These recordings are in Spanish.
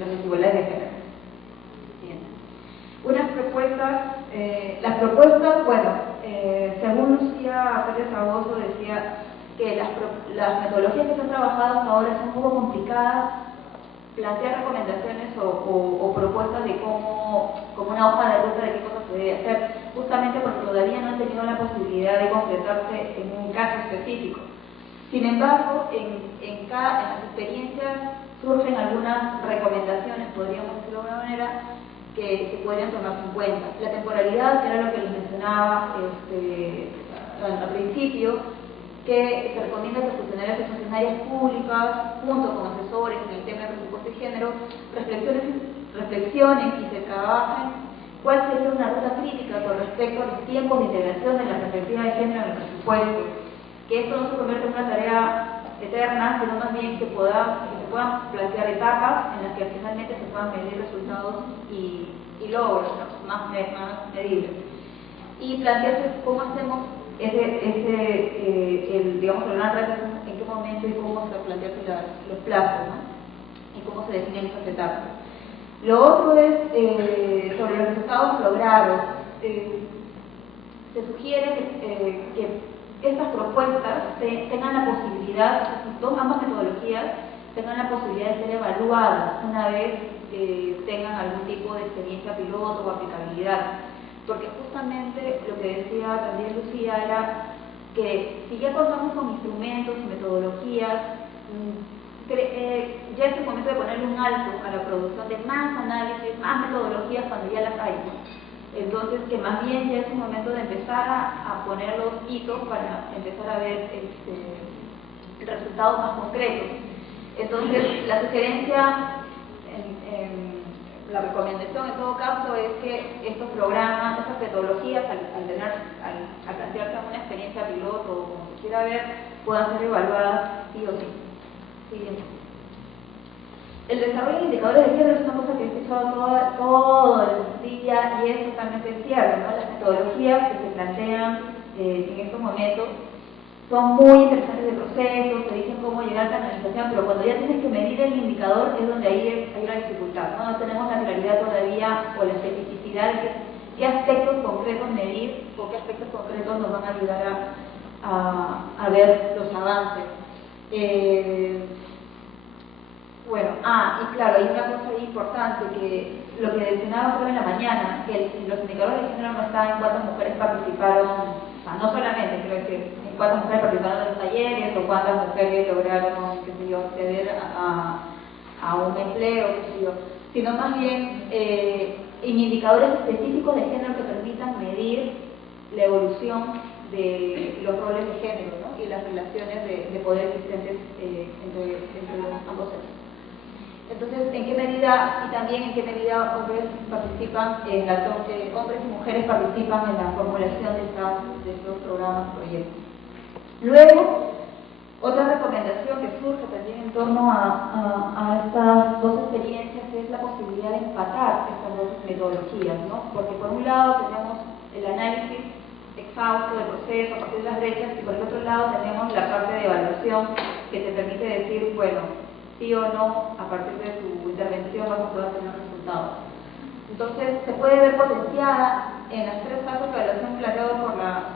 las desigualdades de género. Bien. Unas propuestas, las propuestas, bueno, según Lucía Pérez Ragoso decía que las metodologías que se han trabajado hasta ahora son un poco complicadas, plantear recomendaciones o propuestas de cómo, como una hoja de ruta de qué cosas se debe hacer, justamente porque todavía no han tenido la posibilidad de concretarse en un caso específico. Sin embargo, en las experiencias surgen algunas recomendaciones, podríamos decirlo de alguna manera, que podrían tomarse en cuenta. La temporalidad, que era lo que les mencionaba al principio, que se recomienda que funcionarios y funcionarias públicas, junto con asesores en el tema de presupuesto y género, reflexionen y se trabajen cuál sería una ruta crítica con respecto a los tiempos de integración de la perspectiva de género en el presupuesto, que esto no se convierta en una tarea eterna, sino más bien que se puedan plantear etapas en las que finalmente se puedan medir resultados y logros, ¿no? más medibles. Y plantearse cómo hacemos digamos, el gran reto, en qué momento y cómo se plantearse los plazos, ¿no? Y cómo se definen esas etapas. Lo otro es sobre los resultados logrados. Se sugiere que estas propuestas tengan la posibilidad, ambas metodologías tengan la posibilidad de ser evaluadas una vez tengan algún tipo de experiencia piloto o aplicabilidad. Porque justamente lo que decía también Lucía era que si ya contamos con instrumentos y metodologías, ya es el momento de ponerle un alto a la producción de más análisis, más metodologías cuando ya las hay. Entonces, que más bien ya es el momento de empezar a poner los hitos para empezar a ver resultados más concretos. Entonces, la sugerencia, la recomendación en todo caso es que estos programas, estas metodologías, al plantearse una experiencia piloto o como se quiera ver, puedan ser evaluadas sí o sí. Siguiente. El desarrollo de indicadores de género es una cosa que he escuchado todo el día y es totalmente cierto, ¿no? Las metodologías que se plantean en estos momentos son muy interesantes de proceso, te dicen cómo llegar a la analización, pero cuando ya tienes que medir el indicador es donde hay una dificultad, ¿no? No tenemos la claridad todavía o la especificidad de qué aspectos concretos medir o qué aspectos concretos nos van a ayudar a ver los avances. Bueno, y claro, hay una cosa ahí importante, que lo que mencionaba hoy en la mañana, que los indicadores de género no están en cuántas mujeres participaron, o sea, no solamente, creo que en cuántas mujeres participaron en los talleres, o cuántas mujeres lograron, qué sé yo, acceder a un empleo, qué sé yo, sino más bien en indicadores específicos de género que permitan medir la evolución de los roles de género, ¿no? Y las relaciones de poder existentes entre ambos sexos. Entonces, ¿en qué medida, y también en qué medida hombres participan, hombres y mujeres participan en la formulación de estos programas, proyectos? Luego, otra recomendación que surge también en torno a estas dos experiencias es la posibilidad de empatar estas dos metodologías, ¿no? Porque por un lado tenemos el análisis exhausto del proceso a partir de las brechas, y por el otro lado tenemos la parte de evaluación que te permite decir, bueno, sí o no, a partir de tu intervención vas a poder tener resultados. Entonces, se puede ver potenciada en las tres fases de evaluación planteadas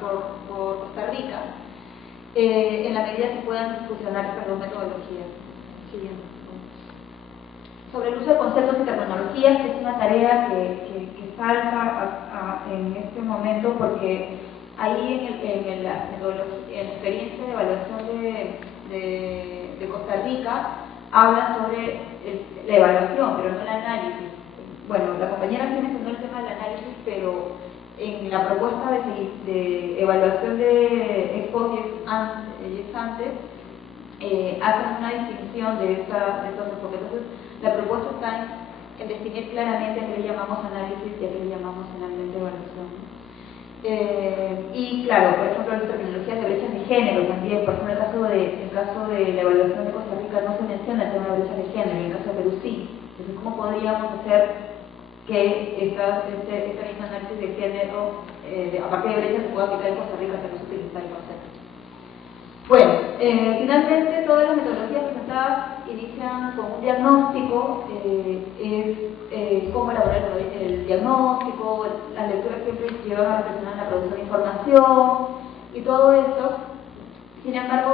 por Costa Rica, en la medida que puedan fusionar estas dos metodologías. Siguiente. Sobre el uso de conceptos y terminologías, que es una tarea que falta en este momento, porque ahí en la experiencia de evaluación de Costa Rica hablan sobre la evaluación, pero no el análisis. Bueno, la compañera sí mencionó el tema del análisis, pero en la propuesta de evaluación de ex post y ex ante hacen una distinción de estos enfoques. Entonces, la propuesta está en definir claramente a qué le llamamos análisis y a qué le llamamos finalmente evaluación. Y claro, por ejemplo, las terminologías de brechas de género también. Por ejemplo, en el caso de la evaluación de Costa Rica no se menciona el tema de brechas de género, en el caso de Perú sí. Entonces, ¿cómo podríamos hacer que este mismo análisis de género a partir de brechas se pueda aplicar en Costa Rica, que no se utiliza el concepto? Bueno, finalmente todas las metodologías presentadas inician con un diagnóstico, cómo elaborar el diagnóstico, las lecturas siempre llevan a reflexionar en la producción de información y todo esto. Sin embargo,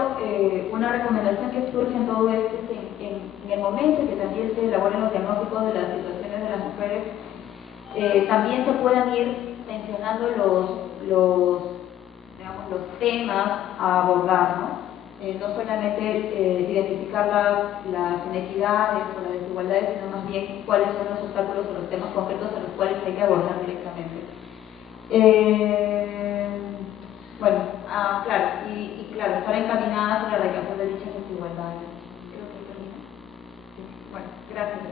una recomendación que surge en todo esto es que en el momento en que también se elaboren los diagnósticos de las situaciones de las mujeres, también se puedan ir mencionando los temas a abordar, ¿no? No solamente identificar las inequidades o las desigualdades, sino más bien cuáles son los obstáculos o los temas concretos a los cuales hay que abordar directamente. Bueno, claro, y claro, estar encaminadas a la erradicación de dichas desigualdades. Creo que termina. Sí. Bueno, gracias.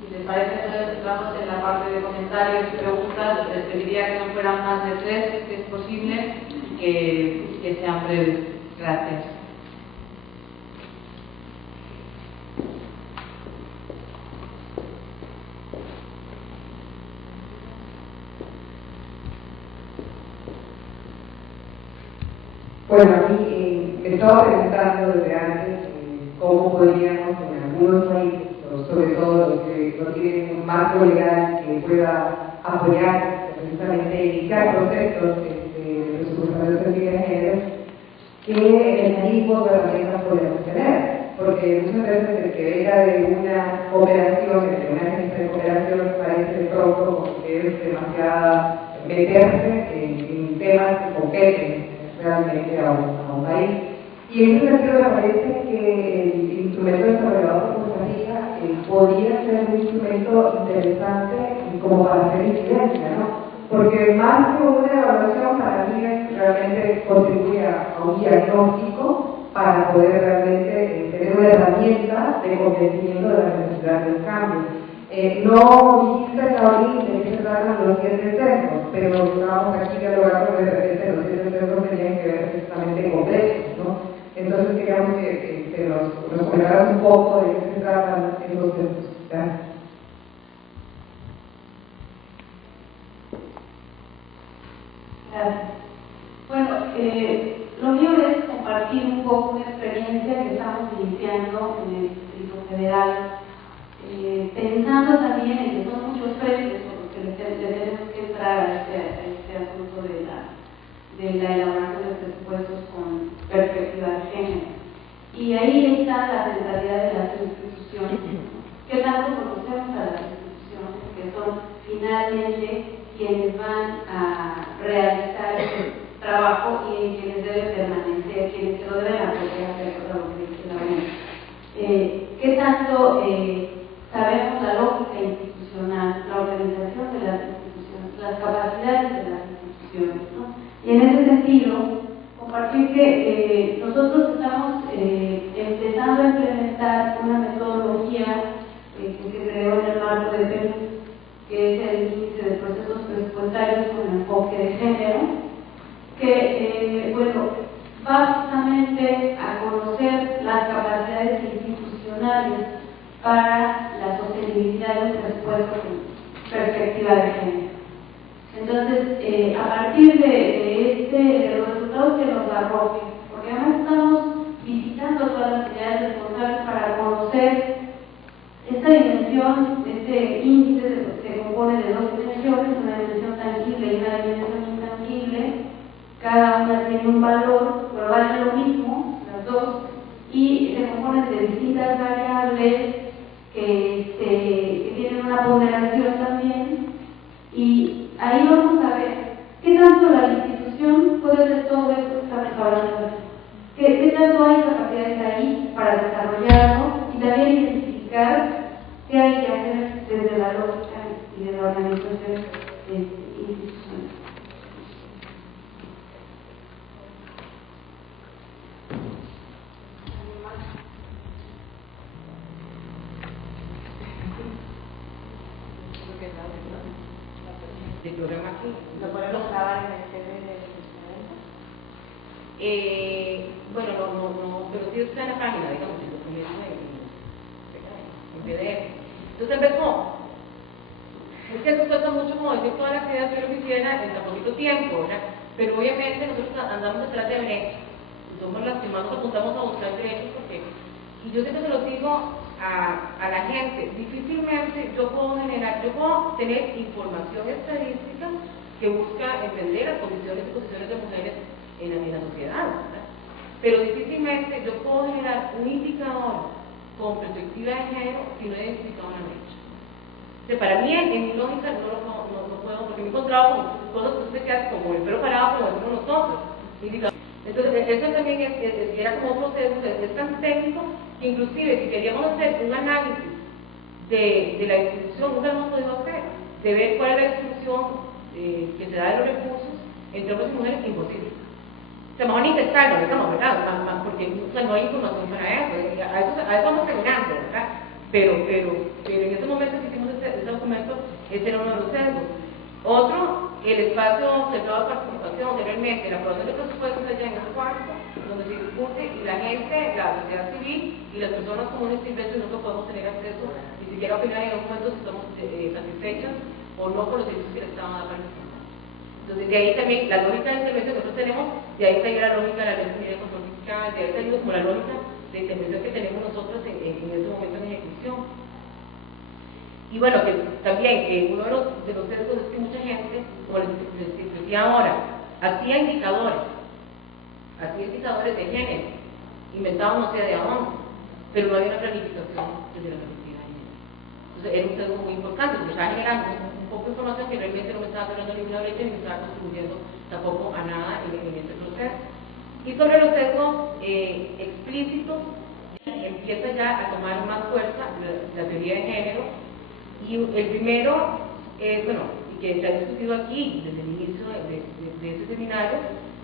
Si les parece, entonces entramos en la parte de comentarios y preguntas. Les pediría que no fueran más de 3, si es posible, y que sean breves. Gracias. Bueno, a mí me estaba preguntando desde antes cómo podríamos en algunos países, sobre todo los que no tienen un marco legal que pueda apoyar precisamente iniciar procesos de presupuestación de género, qué mecanismos o herramientas podemos tener. Porque muchas veces el que venga de una cooperación, de una agencia de cooperación, parece de pronto como que es demasiado meterse en temas que competen realmente a un país. Y en ese sentido me parece que el instrumento desarrollado por Costa Rica podría ser un instrumento interesante como para hacer incidencia, ¿no? Porque más que una evaluación para mí realmente contribuye a un diagnóstico para poder realmente tener una herramienta de convencimiento de la necesidad del cambio. No dijiste, Saúl, de qué se tratan los 7 sesgos, pero estábamos aquí dialogando de repente los 7 sesgos tenían que ver precisamente con derechos, ¿no? Entonces queríamos que nos comentaras un poco de qué se tratan esos sesgos. Gracias. Gracias. Bueno, lo mío es compartir un poco una experiencia que estamos iniciando en el Distrito Federal, pensando también en que son muchos frentes por los que tenemos que entrar a este asunto de la elaboración de presupuestos con perspectiva de género. Y ahí está la centralidad de las instituciones. ¿Qué tanto conocemos a las instituciones que son finalmente quienes van a realizar ese trabajo y en quienes debe permanecer, quienes se lo deben apoyar de acuerdo a lo que dice la ONU? ¿Qué tanto sabemos la lógica institucional, la organización de las instituciones, las capacidades de las instituciones, ¿no? Y en ese sentido, compartir que nosotros estamos empezando a implementar una metodología que se creó en el marco de Perú, que es el índice de procesos presupuestarios con enfoque de género, que bueno, va justamente a conocer las capacidades institucionales para la sostenibilidad de los presupuestos en perspectiva de género. Entonces, a partir de los resultados que nos arroje, porque además estamos visitando todas las unidades responsables para conocer esta dimensión, este índice se compone de 2 dimensiones, una dimensión tangible y una dimensión intangible. Cada una tiene un valor, pero valen lo mismo, las dos, y se componen de distintas variables que tienen una ponderación también. Y ahí vamos a ver qué tanto la institución puede hacer todo esto que estamos hablando. ¿Qué tanto hay capacidades ahí para desarrollarlo y también identificar qué hay que hacer desde la lógica y de la organización institucional? El programa aquí ¿Lo podemos grabar en el TV del bueno, no, pero sí está en la página, digamos, si lo comienzo en PDF. Entonces empezó. Es que eso cuesta mucho como decir todas las ideas que yo quisiera en tan poquito tiempo, ¿verdad? Pero obviamente nosotros andamos detrás de derechos, somos las que más nos apuntamos a buscar derechos porque, y yo siempre se lo digo a la gente, difícilmente yo puedo tener información estadística que busca entender las condiciones y posiciones de mujeres en la sociedad, ¿verdad? Pero difícilmente yo puedo generar un indicador con perspectiva de género si no he identificado una brecha. O sea, para mí, en mi lógica, no puedo, porque me he encontrado con cosas que usted queda como el pelo parado, como decimos nosotros. Entonces, eso también era como un proceso, es tan técnico, que inclusive si queríamos hacer un análisis de la distribución, nunca lo hemos podido hacer, de ver cuál es la distribución que se da de los recursos entre hombres y mujeres, imposible. O sea, mejor ni intentarlo, digamos, ¿verdad? Porque no hay información para eso, a eso vamos terminando, ¿verdad? Pero en ese momento que hicimos ese documento, ese era uno de los sesgos. Otro, el espacio cerrado de participación, realmente la aprobación de presupuestos allá en el cuarto, donde se discute y la gente, la sociedad civil y las personas comunes y silvestres nunca podemos tener acceso, ni siquiera opinar en algún momento si estamos satisfechos o no por los servicios que le estaban dando. Entonces, de ahí también la lógica de intervención que nosotros tenemos, de ahí salió la lógica de la ley de control fiscal, de ahí salió como la lógica de intervención que tenemos nosotros en este momento en ejecución. Y bueno, que también uno de los sesgos es que mucha gente, como les decía ahora, hacía indicadores de género, inventados no sé de dónde, pero no había una planificación desde la perspectiva de género. Entonces, era un sesgo muy importante, porque estaba generando un poco de información que realmente no me estaba creando ninguna brecha ni me estaba contribuyendo tampoco a nada en este proceso. Y sobre los sesgos explícitos, empieza ya a tomar más fuerza la teoría de género. Y el primero es, bueno, y que se ha discutido aquí desde el inicio de este seminario,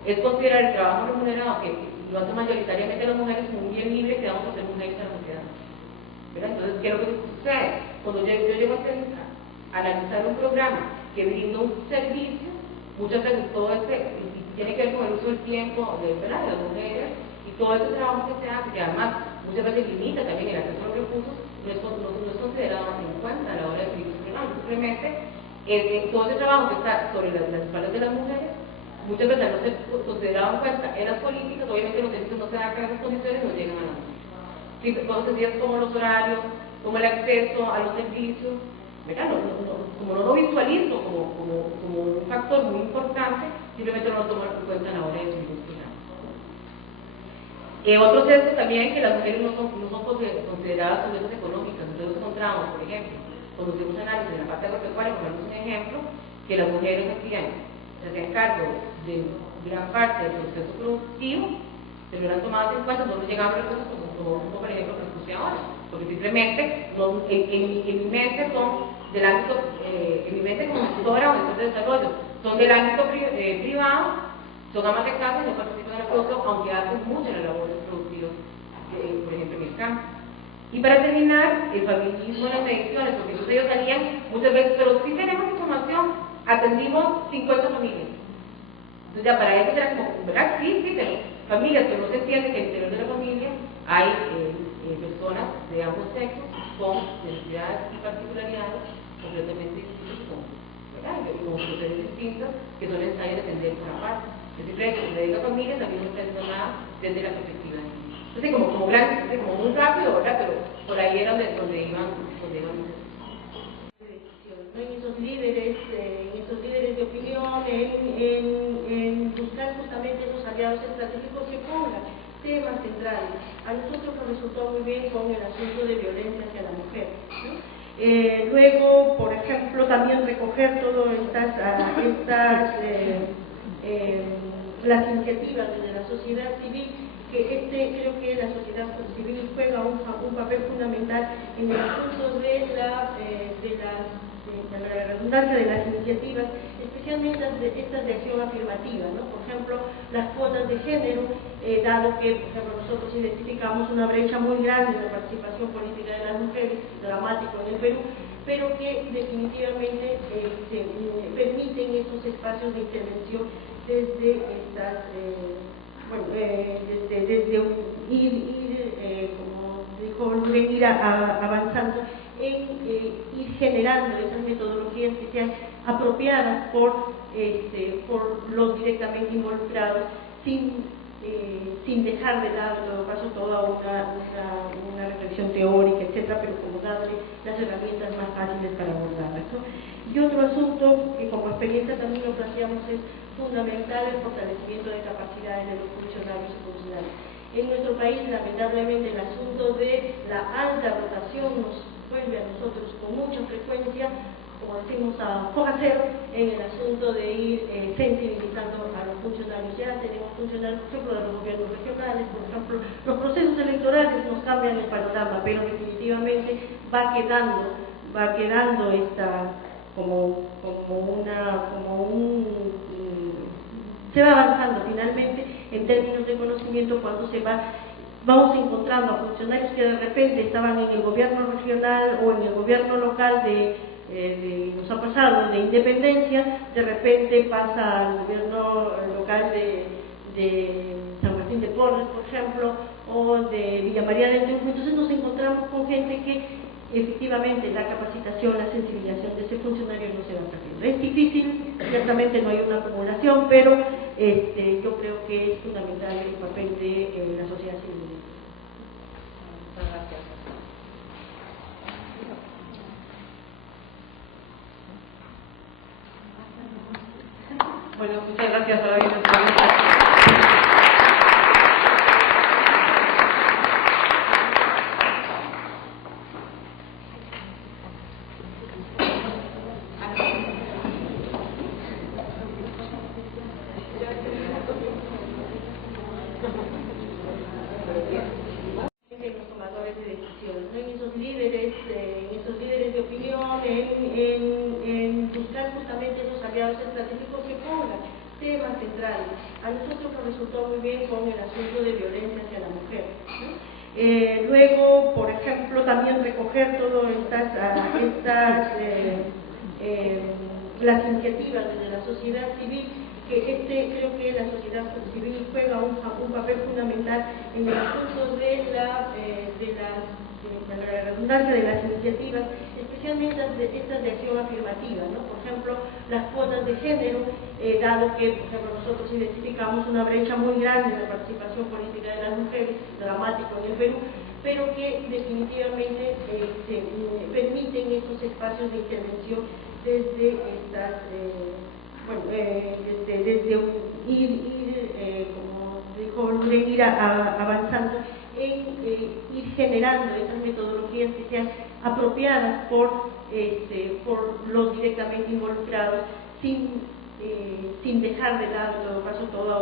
es considerar el trabajo remunerado, que lo hacen mayoritariamente las mujeres, como un bien libre que vamos a hacer mujeres a la sociedad. ¿Verdad? Entonces, ¿qué es lo que sucede? Cuando yo llego a analizar un programa que brinda un servicio, muchas veces todo tiene que ver con el uso del tiempo de las mujeres y todo ese trabajo que se hace, que además muchas veces limita también el acceso a los recursos, no es considerado en cuenta a la hora de escribir su programa. Simplemente todo ese trabajo que está sobre las espaldas de las mujeres muchas veces no se considerado en cuenta en las políticas. Obviamente los servicios no se dan en esas condiciones, no llegan a la mujer. Cosas sencillas como los horarios, como el acceso a los servicios, ¿verdad? Como no lo visualizo como un factor muy importante, simplemente no lo tomo en cuenta a la hora de escribir un programa. Otro sesgo también que las mujeres no son consideradas sujetos económicas. Nosotros encontramos, por ejemplo, cuando hacemos análisis en la parte agropecuaria, ponemos un ejemplo, que las mujeres se hacían cargo de gran parte del proceso productivo, pero eran tomadas en cuenta, no nos llegaban los recursos como por ejemplo que nos puse ahora, porque simplemente en mi mente son del ámbito, en mi mente como gestora o gestor de desarrollo, son del ámbito privado, son amas de casa y no participan en la producción, aunque hacen mucho en la labor productiva, por ejemplo en el campo. Y para terminar, el feminismo en las mediciones, porque entonces ellos salían muchas veces, pero sí tenemos información, atendimos 50 familias. Entonces ya para ellos era como, ¿verdad? Sí, pero familias, pero no se entiende que en el interior de la familia hay personas de ambos sexos con necesidades y particularidades completamente distintas, ¿verdad? Y con situaciones distintas que son necesarias de atender por aparte. Es decir, que si le digo familia también no está diciendo nada desde la perspectiva de género. Entonces como muy rápido, ¿verdad? Pero por ahí era donde iban en esos líderes de opinión, en buscar justamente esos aliados estratégicos que pongan temas centrales. A nosotros nos resultó muy bien con el asunto de violencia hacia la mujer, ¿no? Luego, por ejemplo, también recoger todas las iniciativas de la sociedad civil, que creo que la sociedad civil juega un papel fundamental en el asunto de la redundancia de las iniciativas, especialmente estas de acción afirmativa, ¿no? Por ejemplo, las cuotas de género, dado que, por ejemplo, nosotros identificamos una brecha muy grande en la participación política de las mujeres, dramático en el Perú, pero que definitivamente permiten estos espacios de intervención desde estas, desde ir como dijo Rubén, ir avanzando en ir generando esas metodologías que sean apropiadas por los directamente involucrados, sin dejar de lado en todo caso toda una reflexión teórica, etcétera, pero como darle las herramientas más fáciles para abordarlas, ¿no? Y otro asunto que como experiencia también lo planteamos es fundamental el fortalecimiento de capacidades de los funcionarios y funcionarias. En nuestro país, lamentablemente, el asunto de la alta rotación nos vuelve a nosotros con mucha frecuencia, como decimos, a fogacer en el asunto de ir sensibilizando a los funcionarios. Ya tenemos funcionarios, por ejemplo, de los gobiernos regionales, por ejemplo, los procesos electorales nos cambian el panorama, pero definitivamente va quedando esta se va avanzando finalmente en términos de conocimiento cuando vamos encontrando a funcionarios que de repente estaban en el gobierno regional o en el gobierno local nos ha pasado de Independencia, de repente pasa al gobierno local de San Martín de Porres, por ejemplo, o de Villa María del Triunfo. Entonces nos encontramos con gente que efectivamente la capacitación, la sensibilización de ese funcionario no se va perdiendo. Es difícil, ciertamente no hay una acumulación, pero yo creo que es fundamental el papel de la sociedad civil. Muchas gracias. Bueno, muchas gracias. Ahora viene otra vez. Los tomadores de decisiones, ¿no? En esos líderes de opinión, en buscar justamente esos aliados estratégicos que pongan temas centrales. A nosotros nos resultó muy bien con el asunto de violencia hacia la mujer, ¿no? Luego, por ejemplo, también recoger todas las iniciativas desde la sociedad civil, que creo que la sociedad civil juega un papel fundamental en el asunto de la redundancia de las iniciativas, especialmente estas de acción afirmativa, ¿no? Por ejemplo, las cuotas de género, dado que, por ejemplo, nosotros identificamos una brecha muy grande en la participación política de las mujeres, dramático en el Perú, pero que definitivamente permiten estos espacios de intervención desde estas como dijo Luren, ir avanzando en ir generando esas metodologías que sean apropiadas por los directamente involucrados, sin dejar de lado en todo caso toda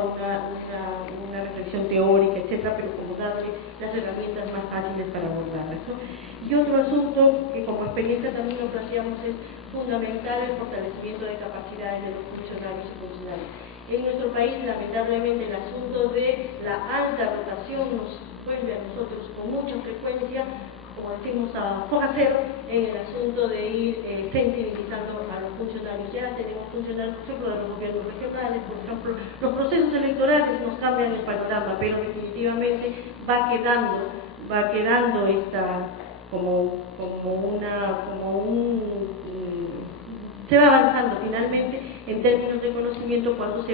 una reflexión teórica, etcétera, pero como darle las herramientas más fáciles para abordarlas, ¿no? Y otro asunto que como experiencia también lo planteamos es fundamental el fortalecimiento de capacidades de los funcionarios y funcionarias. En nuestro país, lamentablemente, el asunto de la alta rotación nos vuelve a nosotros con mucha frecuencia, como decimos, a fogacer en el asunto de ir sensibilizando a los funcionarios. Ya tenemos funcionarios, por ejemplo, de los gobiernos regionales, por ejemplo, los procesos electorales nos cambian el panorama, pero definitivamente va quedando se va avanzando finalmente en términos de conocimiento cuando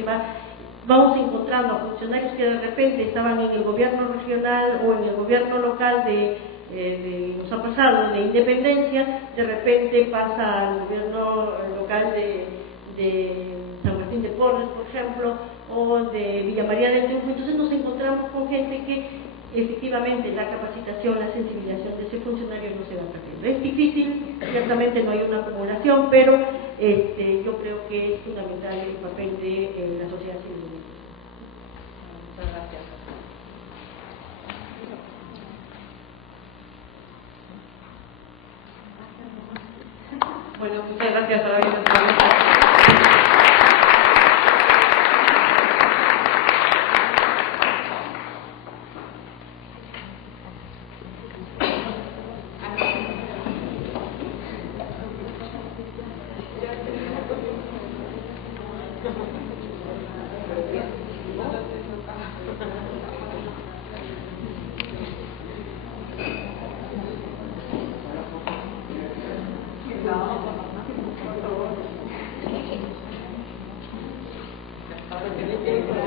vamos encontrando a funcionarios que de repente estaban en el gobierno regional o en el gobierno local nos ha pasado de Independencia, de repente pasa al gobierno local de San Martín de Porres, por ejemplo, o de Villa María del Triunfo. Entonces nos encontramos con gente que efectivamente la capacitación, la sensibilización de ese funcionario no se va perdiendo. Es difícil, ciertamente no hay una acumulación, pero yo creo que es fundamental el papel de la sociedad civil. Muchas gracias. Bueno, muchas gracias. Ahora viene otra vez. pertenece